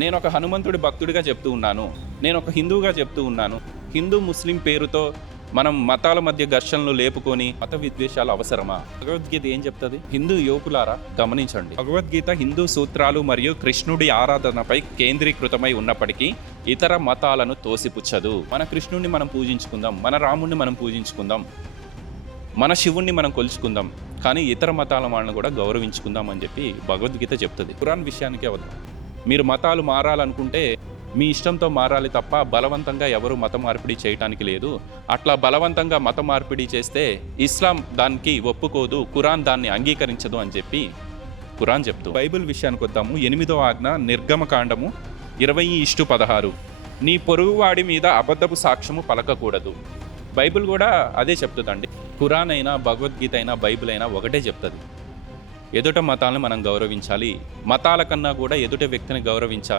నేను ఒక హనుమంతుడి భక్తుడిగా చెప్తూ ఉన్నాను. నేను ఒక హిందువుగా చెప్తూ ఉన్నాను. హిందూ ముస్లిం పేరుతో మనం మతాల మధ్య ఘర్షణలు లేపుకొని మత విద్వేషాలు అవసరమా? భగవద్గీత ఏం చెప్తుంది? హిందూ యువకులారా గమనించండి. భగవద్గీత హిందూ సూత్రాలు మరియు కృష్ణుడి ఆరాధనపై కేంద్రీకృతమై ఉన్నప్పటికీ ఇతర మతాలను తోసిపుచ్చదు. మన కృష్ణుడిని మనం పూజించుకుందాం మన రాముడిని మనం పూజించుకుందాం మన శివుణ్ణి మనం కొలుచుకుందాం కానీ ఇతర మతాల వాళ్ళని కూడా గౌరవించుకుందాం అని చెప్పి భగవద్గీత చెప్తుంది. ఖురాన్ విషయానికే వద్దాం. మీరు మతాలు మారాలనుకుంటే మీ ఇష్టంతో మారాలి తప్ప బలవంతంగా ఎవరు మత మార్పిడి చేయటానికి లేదు. అట్లా బలవంతంగా మత మార్పిడి చేస్తే ఇస్లాం దానికి ఒప్పుకోదు కురాన్ దాన్ని అంగీకరించదు అని చెప్పి కురాన్ చెప్తూ బైబిల్ విషయానికి వద్దాము. ఎనిమిదో ఆజ్ఞ నిర్గమకాండము ఇరవై ఇష్టు పదహారు. నీ పొరుగువాడి మీద అబద్ధపు సాక్ష్యము పలకకూడదు. బైబిల్ కూడా అదే చెప్తుందండి. ఖురాన్ అయినా భగవద్గీత అయినా బైబిల్ అయినా ఒకటే చెప్తుంది. ఎదుట మతాలను మనం గౌరవించాలి. మతాల కన్నా కూడా ఎదుట వ్యక్తిని గౌరవించాలి.